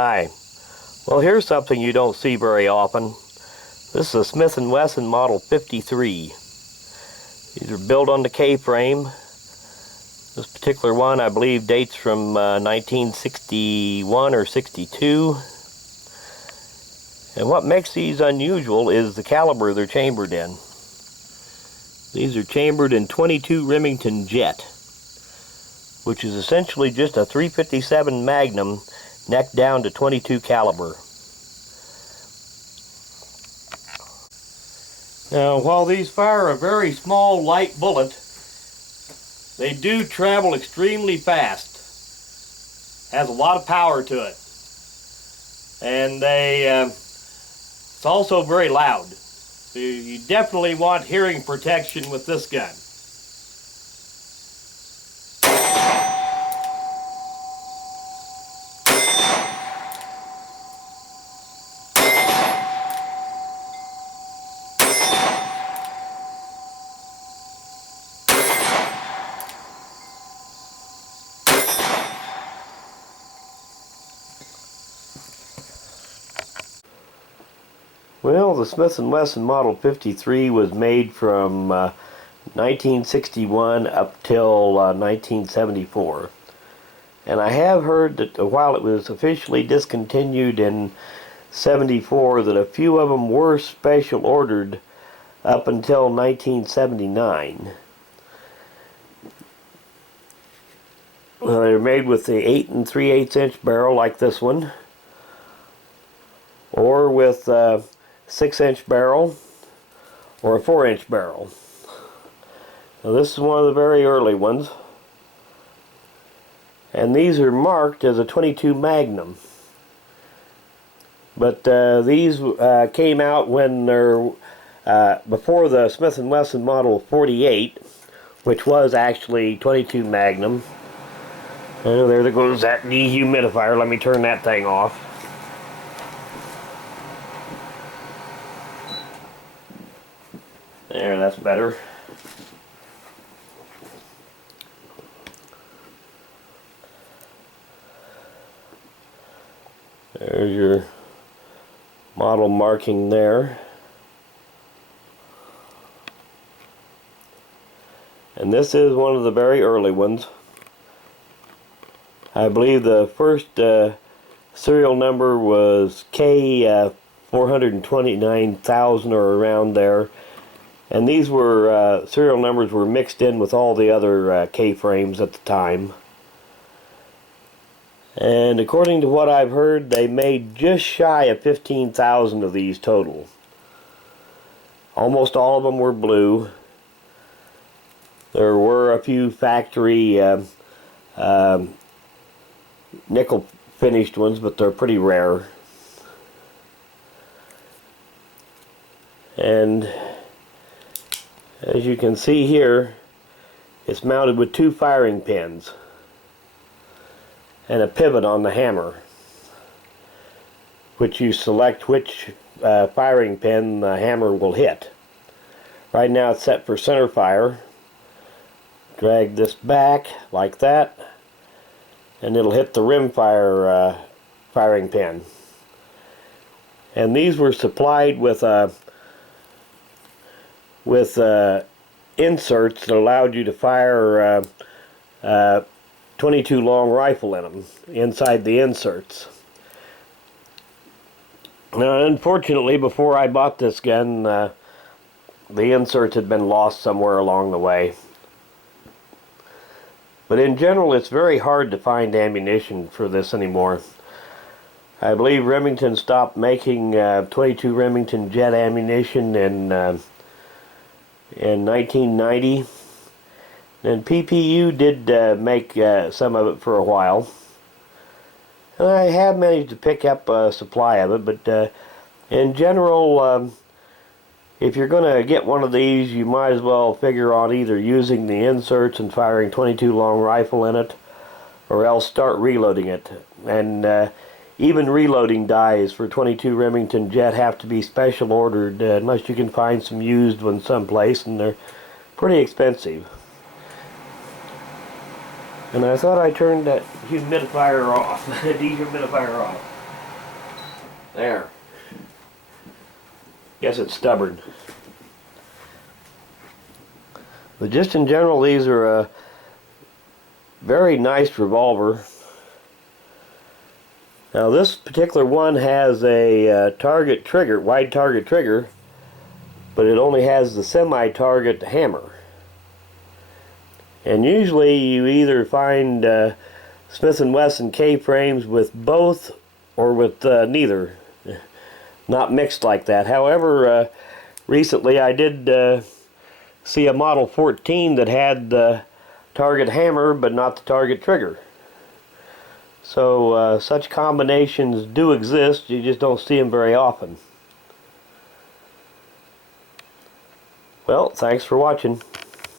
Hi. Well, here's something you don't see very often. This is a Smith & Wesson Model 53. These are built on the K-frame. This particular one, I believe, dates from 1961 or 62. And what makes these unusual is the caliber they're chambered in. These are chambered in 22 Remington Jet, which is essentially just a .357 Magnum neck down to 22 caliber. Now, while these fire a very small, light bullet, they do travel extremely fast. Has a lot of power to it. And it's also very loud. So you definitely want hearing protection with this gun. Well, the Smith & Wesson Model 53 was made from 1961 up till 1974. And I have heard that while it was officially discontinued in 74, that a few of them were special ordered up until 1979. Well, they're made with the 8 3/8 inch barrel like this one, or with 6-inch barrel, or a 4-inch barrel. Now this is one of the very early ones, and these are marked as a 22 Magnum. But these came out when they're before the Smith & Wesson Model 48, which was actually 22 Magnum. And there goes that dehumidifier. Let me turn that thing off. There, that's better. There's your model marking there. And this is one of the very early ones. I believe the first serial number was K 429,000 or around there. And these were, serial numbers were mixed in with all the other K-frames at the time. And according to what I've heard, they made just shy of 15,000 of these total. Almost all of them were blue. There were a few factory nickel finished ones, but they're pretty rare. And as you can see here, it's mounted with 2 firing pins and a pivot on the hammer, which you select which firing pin the hammer will hit. Right now it's set for center fire. Drag this back like that, and it'll hit the rim fire firing pin. And these were supplied with inserts that allowed you to fire 22 long rifle in them inside the inserts. Now, unfortunately, before I bought this gun, the inserts had been lost somewhere along the way. But in general, it's very hard to find ammunition for this anymore. I believe Remington stopped making 22 Remington Jet ammunition in 1990, and PPU did make some of it for a while. And I have managed to pick up a supply of it, but in general, if you're going to get one of these, you might as well figure on either using the inserts and firing 22 long rifle in it, or else start reloading it. And even reloading dies for 22 Remington Jet have to be special ordered, unless you can find some used ones someplace, and they're pretty expensive. And I thought I turned that humidifier off, dehumidifier off. There. Guess it's stubborn. But just in general, these are a very nice revolver. Now this particular one has a target trigger, wide target trigger, but it only has the semi-target hammer. And usually you either find Smith Wesson K-frames with both or with neither, not mixed like that. However, recently I did see a Model 14 that had the target hammer but not the target trigger. So such combinations do exist, you just don't see them very often. Well, thanks for watching.